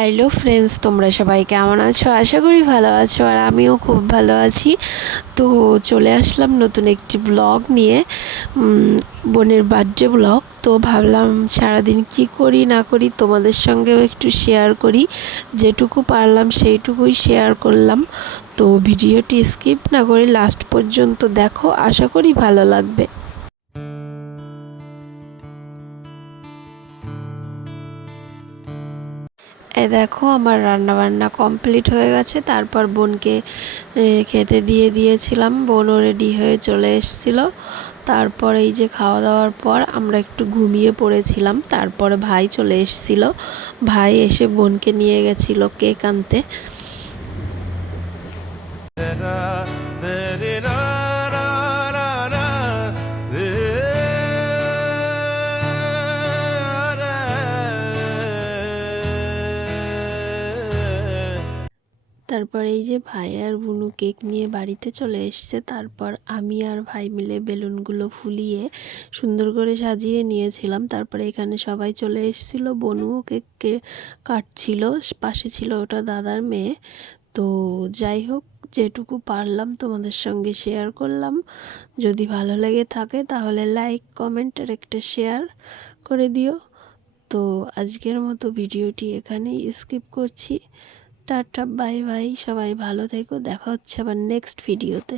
Hello friends, তোমরা সবাই কেমন আছো? আশা করি ভালো আছো, আর আমিও খুব ভালো আছি। তো চলে আসলাম নতুন একটি ব্লগ নিয়ে, বোনের বার্থডে ব্লগ। তো ভাবলাম সারাদিন কি করি না করি তোমাদের সঙ্গেও একটু শেয়ার করি। যেটুকু পারলাম সেইটুকুই শেয়ার করলাম। তো ভিডিওটি স্কিপ না করে লাস্ট পর্যন্ত দেখো, আশা করি ভালো লাগবে। দেখো আমার রান্না বান্না কমপ্লিট হয়ে গেছে। তারপর বোনকে খেতে দিয়ে দিয়েছিলাম, বোনও রেডি হয়ে চলে এসেছিল। তারপর এই যে খাওয়া দাওয়ার পর আমরা একটু ঘুমিয়ে পড়েছিলাম। তারপরে ভাই চলে এসেছিল, ভাই এসে বোনকে নিয়ে গেছিল কেক আনতে। তারপর এই যে ভাই আর বুনু কেক নিয়ে বাড়িতে চলে এসছে। তারপর আমি আর ভাই মিলে বেলুনগুলো ফুলিয়ে সুন্দর করে সাজিয়ে নিয়েছিলাম। তারপরে এখানে সবাই চলে এসেছিল, বনুও কেক কাটছিল, পাশে ছিল ওটা দাদার মেয়ে। তো যাই হোক, যেটুকু পারলাম তোমাদের সঙ্গে শেয়ার করলাম। যদি ভালো লেগে থাকে তাহলে লাইক, কমেন্ট আর একটা শেয়ার করে দিও। তো আজকের মতো ভিডিওটি এখানেই স্কিপ করছি। টাটা, বাই বাই, সবাই ভালো থেকো, দেখা হচ্ছে আবার নেক্সট ভিডিওতে।